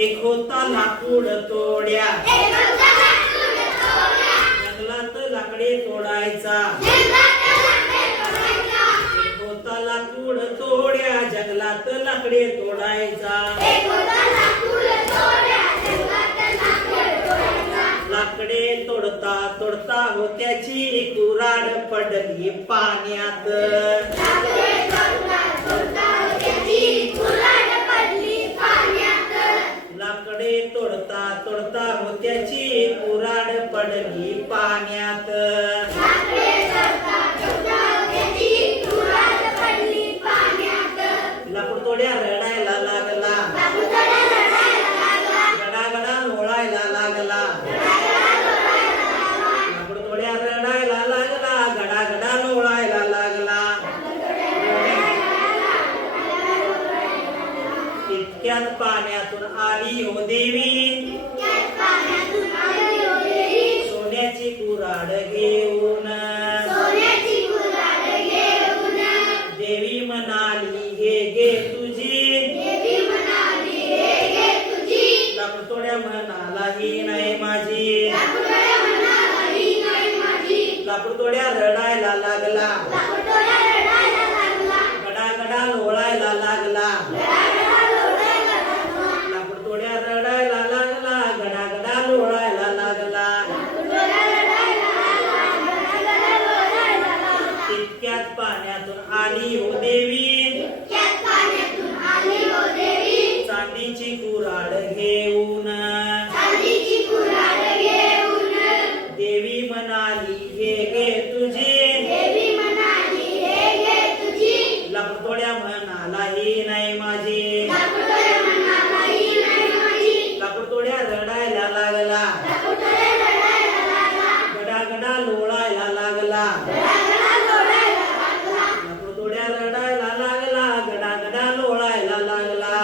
एक होता लाकूड तोड्या जंगलात लाकडे तोडायचा एक होता लाकूड तोड्या जंगलात लाकडे तोडायचा लाकडे तोडता तोडता होत्याची कुऱ्हाड पडली पाण्यात लाकडे तोडता तोडता होत्याची कुऱ्हाड पडली पाण्यात लाकूड तोड्या रडायला लागला गडागडा लोळायला लागला लाकूड तोड्या रडायला लागला गडागडा लोळायला लागला इतक्यात पाण्यातून आली हो देवी सोन्याची कुऱ्हाड घेऊन देवी म्हणाली हे घे तुझी लाकूड तोड्या म्हणाला ही नाही माझी लाकूड तोड्या रडायला लागला गडागडा लोळायला लागला लाकूड तोड्या रडायला लागला गडागडा लोळायला लागला इतक्यात पाण्यातून आली हो देवी चांदीची कुऱ्हाड घेऊन देवी म्हणाली हे घे तुझी लाकूड तोड्या म्हणाला ही नाही माझी लाकूड तोड्या रडायला लागला गडागडा लोळायला लागला लाकूड तोड्या रडायला लागला गडागडा लोळायला लागला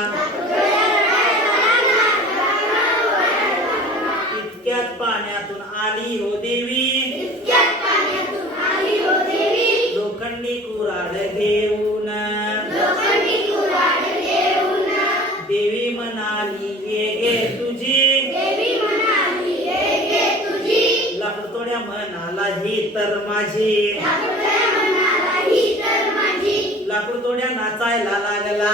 इतक्यात पाण्यातून आली हो देवी लोखंडी कुऱ्हाड घेऊन देवी म्हणाली हे घे तुझी लाकूड तोड्या म्हणाला ही तर माझी लाकूड तोड्या नाचायला लागला